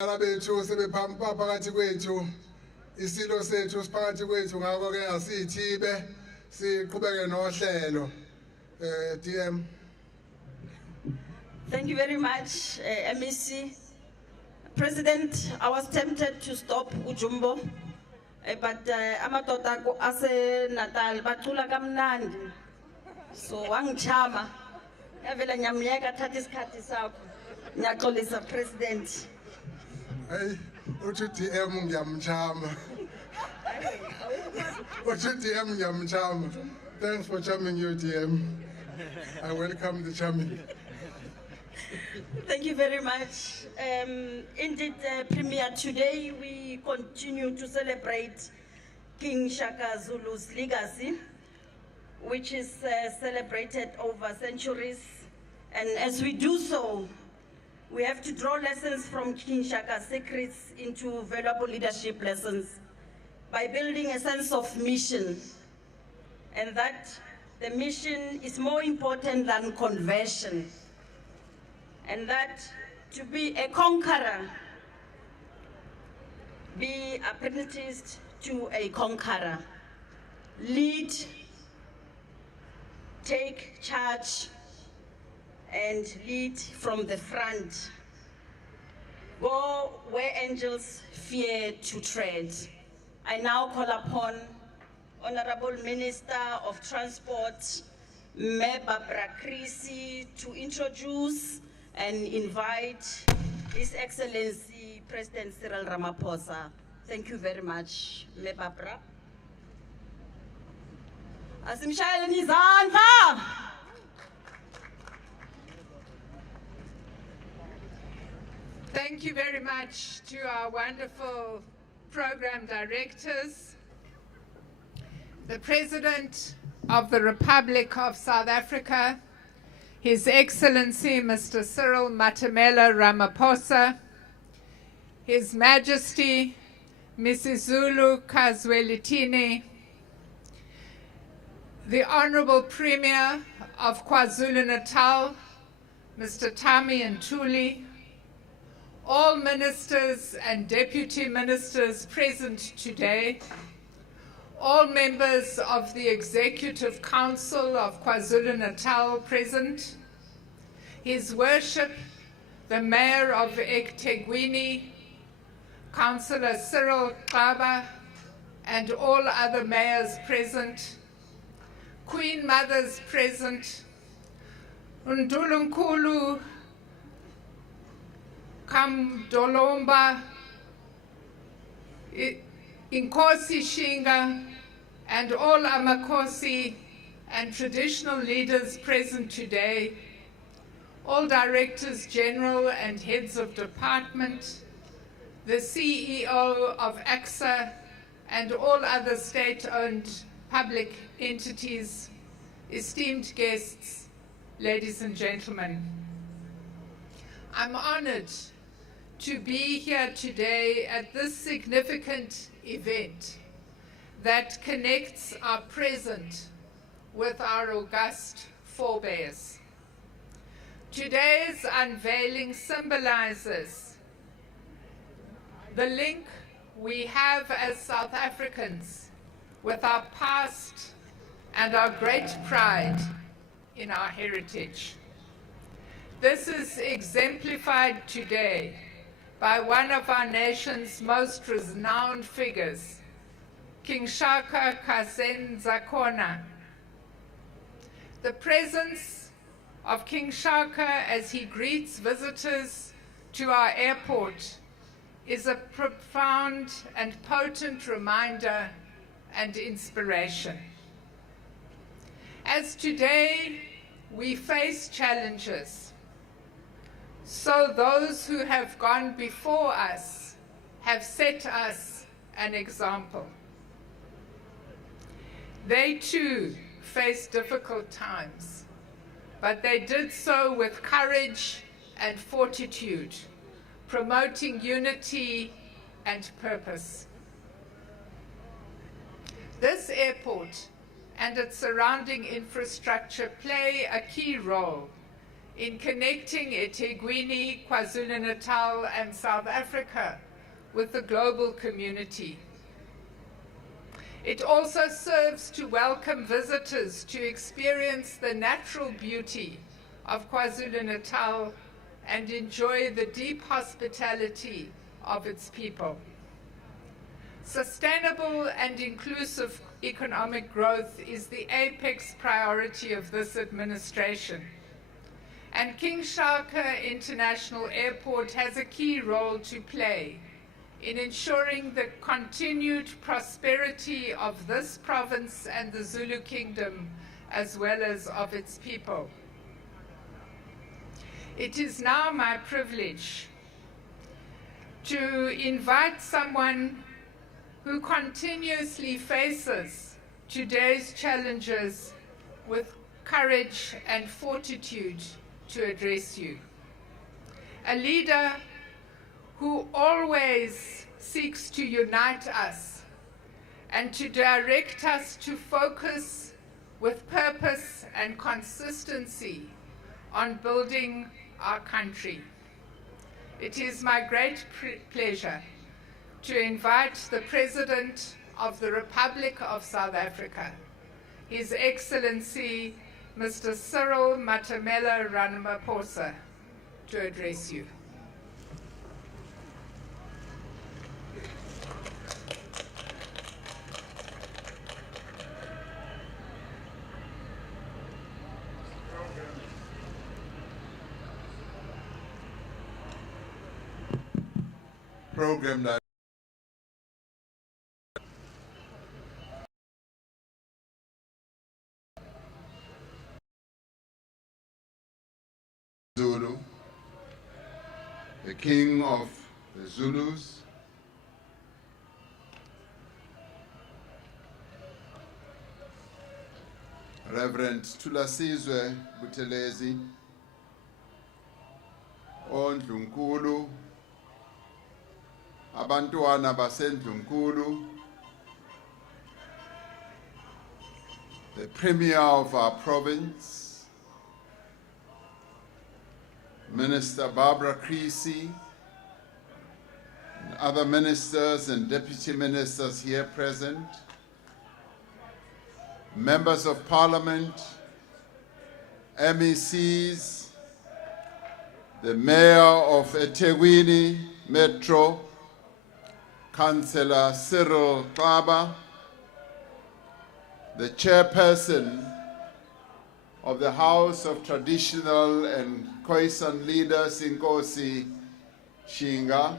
Bethu sebephampa phakathi kwethu isilo sethu siphakathi kwethu ngakho ke asithibe siqhubeke nohlelo DM. Thank you very much, MEC. President, I was tempted to stop Ujumbo, but amadoda ase Natal bacula kamnandi, so wangichama. Evela nyamyeka thatha isikhathi sakho. Ngiyaxolisa President. Hey, uthi DM ngiyamchama. Uthi DM ngiyamchama. Thanks for charming you, DM. I welcome the charming. Thank you very much. Indeed, Premier, today we continue to celebrate King Shaka Zulu's legacy, which is celebrated over centuries. And as we do so, we have to draw lessons from King Shaka's secrets into valuable leadership lessons by building a sense of mission, and that the mission is more important than conversion, and that to be a conqueror, be apprenticed to a conqueror, lead, take charge, and lead from the front. Go where angels fear to tread. I now call upon Honourable Minister of Transport, Barbara Krisi, to introduce and invite His Excellency President Cyril Ramaphosa. Thank you very much, Barbara. Asimshayele izandla. Thank you very much to our wonderful program directors, the President of the Republic of South Africa, His Excellency Mr. Cyril Matamela Ramaphosa, His Majesty Mrs. Zulu Kazwelithini, the Honourable Premier of KwaZulu-Natal, Mr. Thamsanqa Ntuli, all ministers and deputy ministers present today, all members of the Executive Council of KwaZulu-Natal present, His Worship, the Mayor of eThekwini, Councillor Cyril Xaba, and all other mayors present, Queen Mothers present, Undulunkulu Kamdolomba, Inkosi Shinga, and all Amakosi and traditional leaders present today, all Directors General and Heads of Department, the CEO of AXA, and all other state-owned public entities, esteemed guests, ladies and gentlemen. I'm honored to be here today at this significant event that connects our present with our august forebears. Today's unveiling symbolizes the link we have as South Africans with our past and our great pride in our heritage. This is exemplified today by one of our nation's most renowned figures, King Shaka kaSenzangakhona. The presence of King Shaka as he greets visitors to our airport is a profound and potent reminder and inspiration. As today we face challenges, so those who have gone before us have set us an example. They too faced difficult times, but they did so with courage and fortitude, promoting unity and purpose. This airport and its surrounding infrastructure play a key role in connecting eThekwini, KwaZulu-Natal and South Africa with the global community. It also serves to welcome visitors to experience the natural beauty of KwaZulu-Natal and enjoy the deep hospitality of its people. Sustainable and inclusive economic growth is the apex priority of this administration. And King Shaka International Airport has a key role to play in ensuring the continued prosperity of this province and the Zulu Kingdom, as well as of its people. It is now my privilege to invite someone who continuously faces today's challenges with courage and fortitude to address you. A leader who always seeks to unite us and to direct us to focus with purpose and consistency on building our country. It is my great pleasure to invite the President of the Republic of South Africa, His Excellency Mr. Cyril Matamela Ramaphosa, to address you. Program that Zulu, the king of the Zulus, Reverend Thulasizwe Buthelezi, Ondlunkulu, abantwana basendlunkulu, the Premier of our province, Minister Barbara Creasy, and other ministers and deputy ministers here present, members of parliament, MECs, the mayor of eThekwini Metro, Councillor Cyril Xaba, the chairperson of the House of Traditional and Khoisan Leaders, Inkosi Shinga,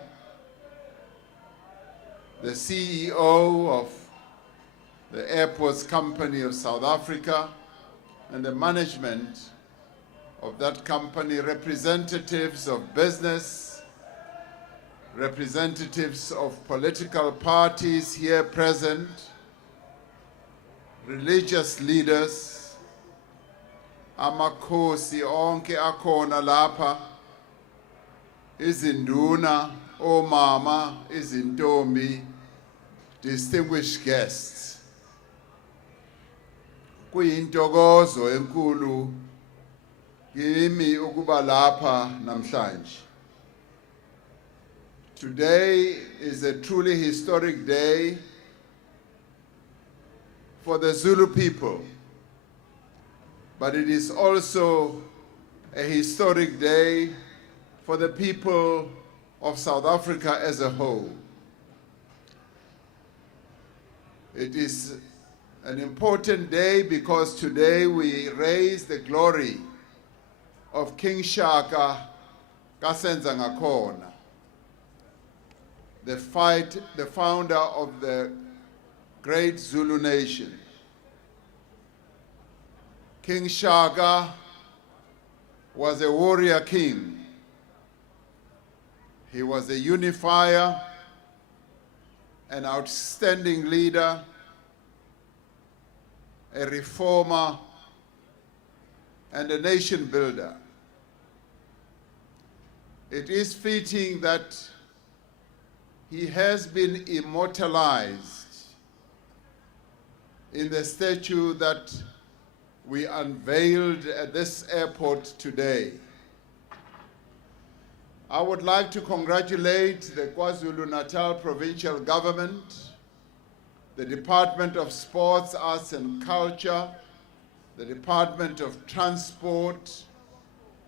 the CEO of the Airports Company of South Africa, and the management of that company, representatives of business, representatives of political parties here present, religious leaders, amakhosi onke akhona lapha, izinduna, omama, izintombi, distinguished guests. Kuyintokozo enkulu kimi ukuba lapha namhlanje. Today is a truly historic day for the Zulu people, but it is also a historic day for the people of South Africa as a whole. It is an important day because today we raise the glory of King Shaka kaSenzangakhona, the founder of the great Zulu nation. King Shaka was a warrior king. He was a unifier, an outstanding leader, a reformer, and a nation builder. It is fitting that he has been immortalized in the statue that we unveiled at this airport today. I would like to congratulate the KwaZulu-Natal Provincial Government, the Department of Sports, Arts and Culture, the Department of Transport,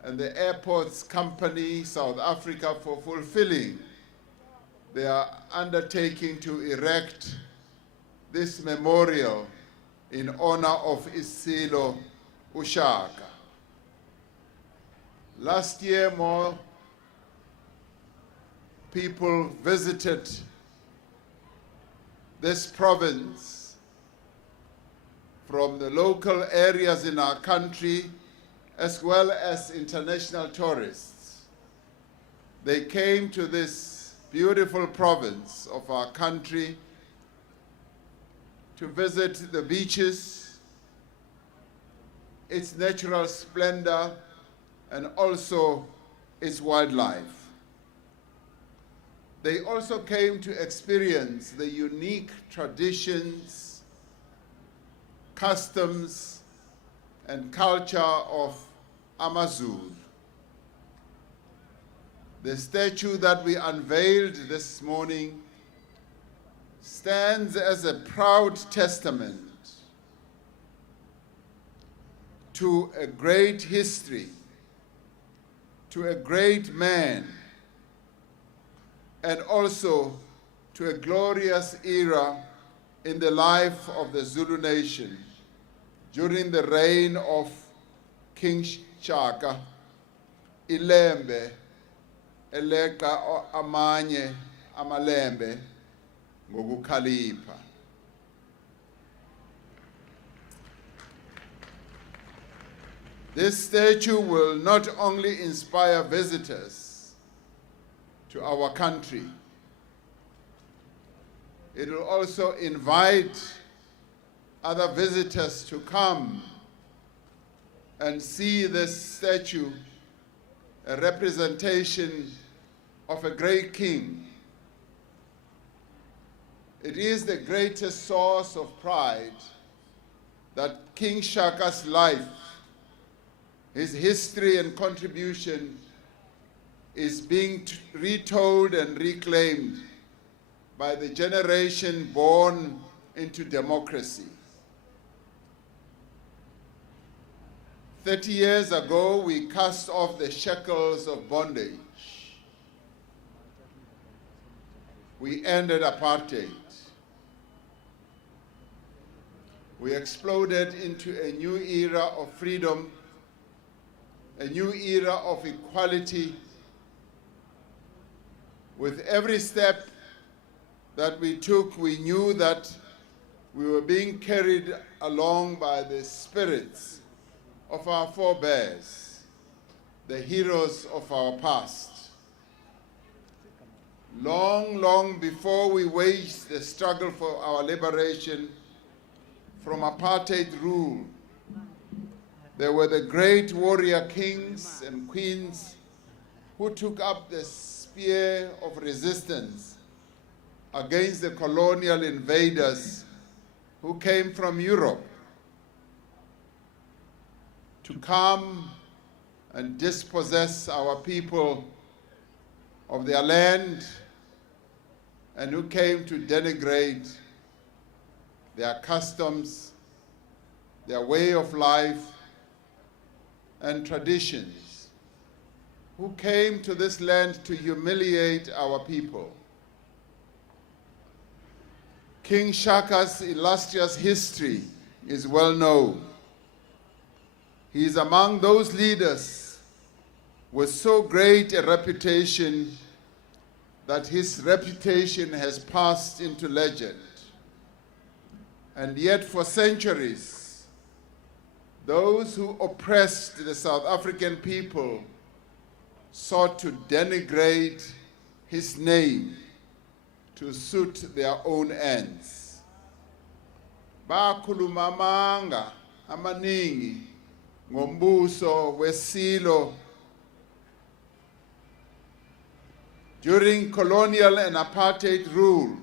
and the Airports Company South Africa for fulfilling their undertaking to erect this memorial in honor of Isilo Ushaka. Last year, more people visited this province from the local areas in our country as well as international tourists. They came to this beautiful province of our country to visit the beaches, its natural splendor, and also its wildlife. They also came to experience the unique traditions, customs, and culture of AmaZulu. The statue that we unveiled this morning stands as a proud testament to a great history, to a great man, and also to a glorious era in the life of the Zulu nation during the reign of King Shaka, Ilembe, eleqa amanye amalembe ngokukhalipha. This statue will not only inspire visitors to our country, it will also invite other visitors to come and see this statue, a representation of a great king. It is the greatest source of pride that King Shaka's life, his history and contribution is being retold and reclaimed by the generation born into democracy. 30 years ago, we cast off the shackles of bondage. We ended apartheid. We exploded into a new era of freedom, a new era of equality. With every step that we took, we knew that we were being carried along by the spirits of our forebears, the heroes of our past. Long, long before we waged the struggle for our liberation from apartheid rule, there were the great warrior kings and queens who took up the spear of resistance against the colonial invaders who came from Europe to come and dispossess our people of their land, and who came to denigrate their customs, their way of life, and traditions, who came to this land to humiliate our people. King Shaka's illustrious history is well known. He is among those leaders with so great a reputation that his reputation has passed into legend. And yet for centuries, those who oppressed the South African people sought to denigrate his name to suit their own ends. Bakhuluma amanga amaningi ngombuso wesilo. During colonial and apartheid rule,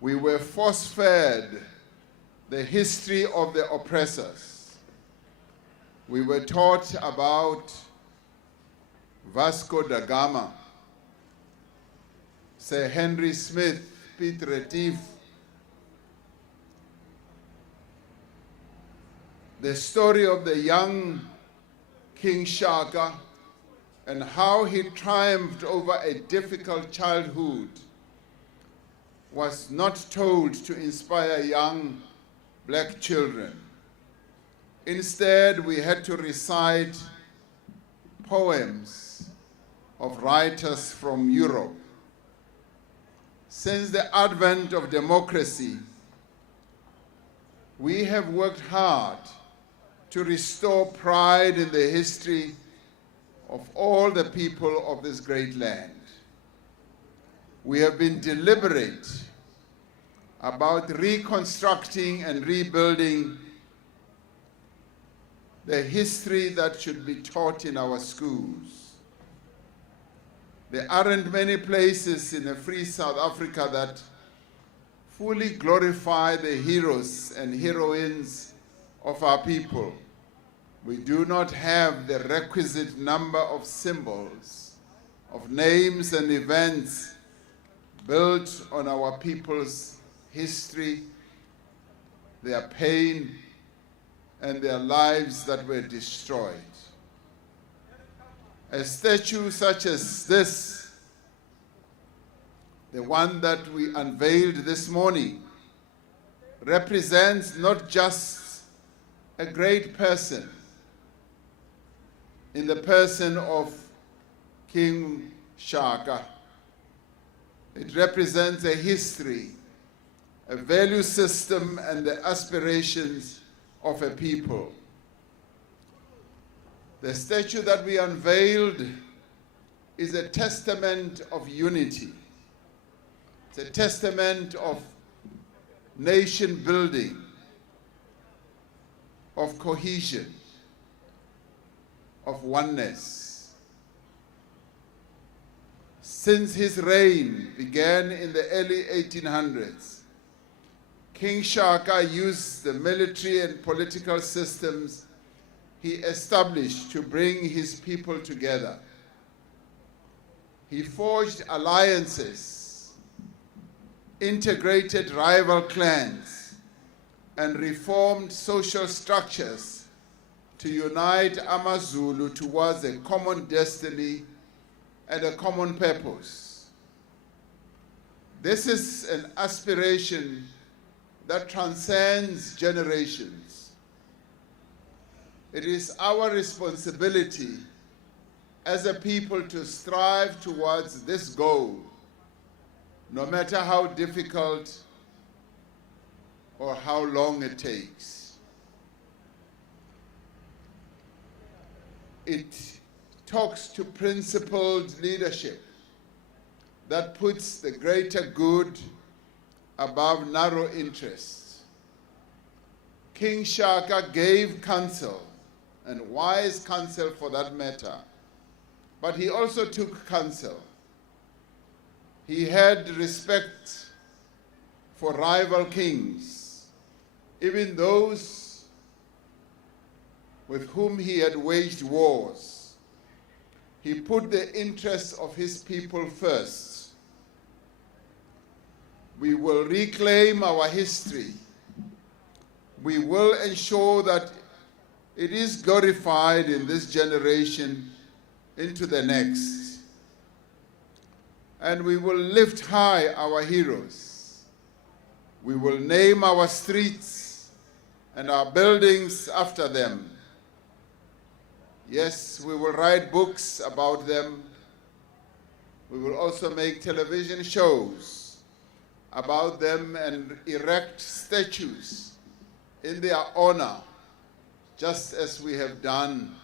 we were force-fed the history of the oppressors. We were taught about Vasco da Gama, Sir Henry Smith, Piet Retief, the story of the young King Shaka and how he triumphed over a difficult childhood was not told to inspire young black children. Instead, we had to recite poems of writers from Europe. Since the advent of democracy, we have worked hard to restore pride in the history of all the people of this great land. We have been deliberate about reconstructing and rebuilding the history that should be taught in our schools. There aren't many places in a free South Africa that fully glorify the heroes and heroines of our people. We do not have the requisite number of symbols, of names and events built on our people's history, their pain, and their lives that were destroyed. A statue such as this, the one that we unveiled this morning, represents not just a great person in the person of King Shaka. It represents a history, a value system, and the aspirations of a people. The statue that we unveiled is a testament of unity. It's a testament of nation building, of cohesion, of oneness. Since his reign began in the early 1800s, King Shaka used the military and political systems he established to bring his people together. He forged alliances, integrated rival clans, and reformed social structures to unite AmaZulu towards a common destiny and a common purpose. This is an aspiration that transcends generations. It is our responsibility as a people to strive towards this goal, no matter how difficult or how long it takes. It talks to principled leadership that puts the greater good above narrow interests. King Shaka gave counsel, and wise counsel for that matter, but he also took counsel. He had respect for rival kings, even those with whom he had waged wars. He put the interests of his people first. We will reclaim our history. We will ensure that it is glorified in this generation into the next. And we will lift high our heroes. We will name our streets and our buildings after them. Yes, we will write books about them. We will also make television shows about them and erect statues in their honor, just as we have done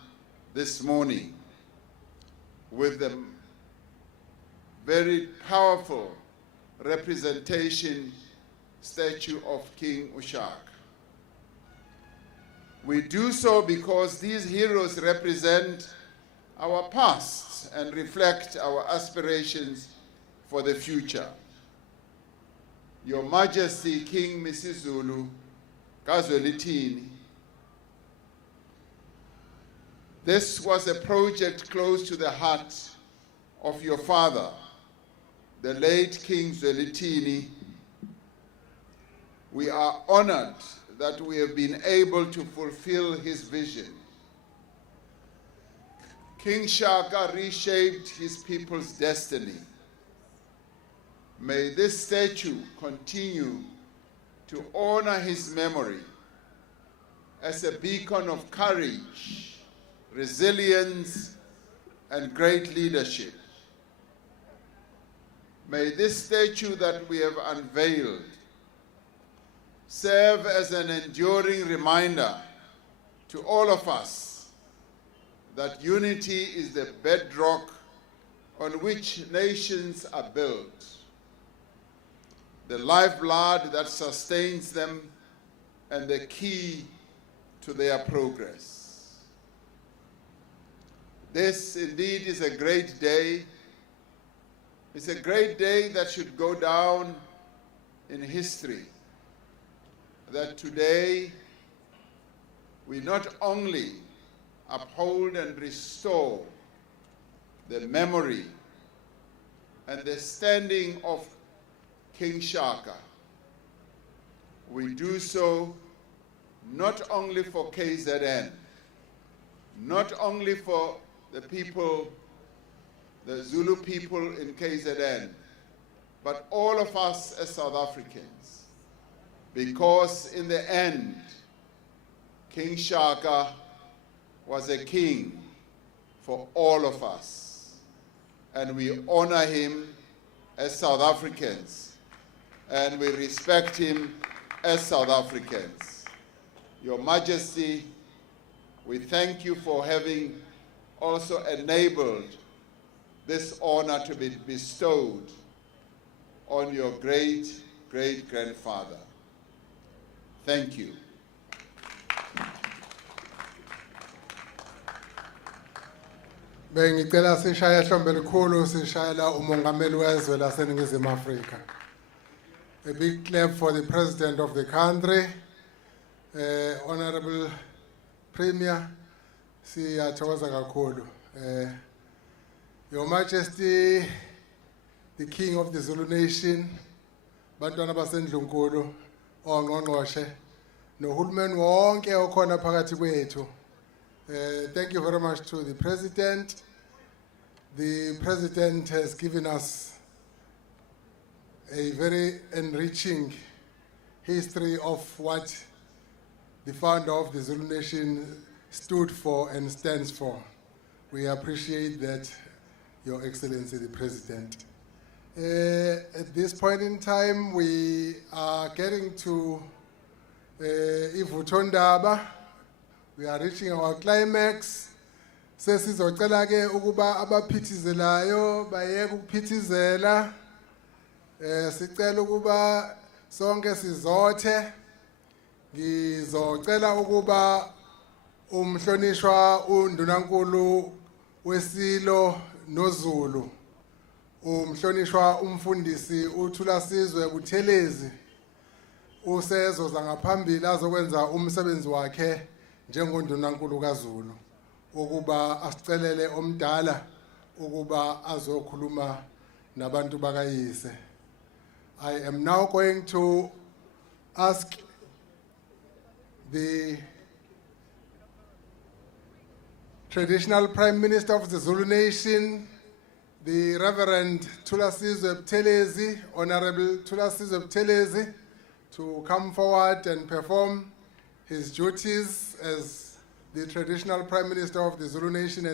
this morning with the very powerful representation statue of King Shaka. We do so because these heroes represent our past and reflect our aspirations for the future. Your Majesty, King Misizulu, KwaZulu-Natal, This was a project close to the heart of your father, the late King Zwelithini. We are honored that we have been able to fulfill his vision. King Shaka reshaped his people's destiny. May this statue continue to honor his memory as a beacon of courage, resilience, and great leadership. May this statue that we have unveiled serve as an enduring reminder to all of us that unity is the bedrock on which nations are built, the lifeblood that sustains them, and the key to their progress. This indeed is a great day. It's a great day that should go down in history, that today we not only uphold and restore the memory and the standing of King Shaka, we do so not only for KZN, not only for the people, the Zulu people in KZN, but all of us as South Africans, because in the end, King Shaka was a king for all of us, and we honor him as South Africans, and we respect him as South Africans. Your Majesty, we thank you for having also enabled this honor to be bestowed on your great-great-grandfather. Thank you. Bengicela sishaya hlombe likhulu sishayela umongameli wezwe laseNingizimu Afrika. A big clap for the President of the country, Honourable Premier. Siyathokoza kakhulu. Your Majesty, the King of the Zulu Nation, bantwana basendlunkulu, ongqongqoshe, nohulumeni wonke okhona phakathi kwethu. Thank you very much to the President. The President has given us a very enriching history of what the founder of the Zulu Nation stood for and stands for. We appreciate that, Your Excellency the President. At this point in time, we are getting to Ivutondaba. We are reaching our climax. Sesizocela ke ukuba abaphithizelayo bayeke ukuphithizela. Sicela ukuba sonke sizothe. Ngizocela ukuba umhlonishwa undunankulu wesilo noZulu, umhlonishwa umfundisi uThulasizwe Buthelezi, usezoza ngaphambili azokwenza umsebenzi wakhe njengondunankulu kaZulu, ukuba asicelele omdala ukuba azokhuluma nabantu bakayise. I am now going to ask the Traditional Prime Minister of the Zulu Nation, the Reverend Thulasizwe Buthelezi, Honorable Thulasizwe Buthelezi, to come forward and perform his duties as the Traditional Prime Minister of the Zulu Nation.